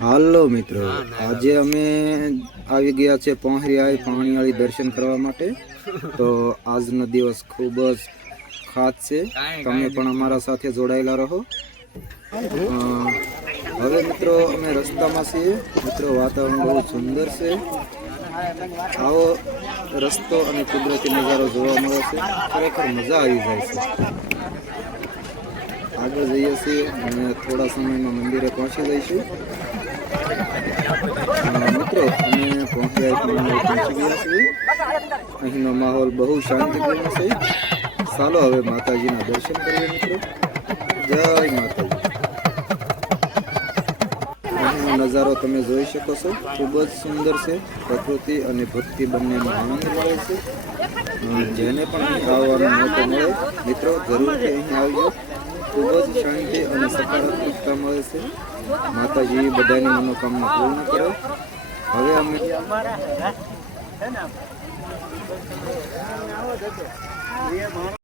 હાલો મિત્રો, આજે અમે આવી ગયા છે પહોંચરી પાણીવાળી દર્શન કરવા માટે। તો આજનો દિવસ ખૂબ જ ખાસ છે, તમે પણ અમારા સાથે જોડાયેલા રહો। હવે મિત્રો અમે રસ્તામાં છીએ। મિત્રો વાતાવરણ બહુ સુંદર છે। આવો રસ્તો અને કુદરતી નજારો જોવા મળે છે, ખરેખર મજા આવી જાય છે। આગળ જઈએ છીએ અને થોડા સમયમાં મંદિરે પહોંચી જઈશું। મિત્રો અમે પહોંચી ગયા છીએ। અહીંનો માહોલ બહુ શાંતિપૂર્ણ છે। ચાલો હવે માતાજીના દર્શન કરીએ મિત્રો। જય માતાજી। અહીંનો નજારો તમે જોઈ શકો છો, ખૂબ જ સુંદર છે। પ્રકૃતિ અને ભક્તિ બંનેનો આનંદ મળે છે। જેને પણ અહીં આવવાનો મોકો મળે મિત્રો જરૂરથી અહીં આવજો। ખૂબ જ શાંતિ અને સકારાત્મકતા મળે છે। માતાજી બધાની મનોકામના પૂર્ણ કરે। હવે અમે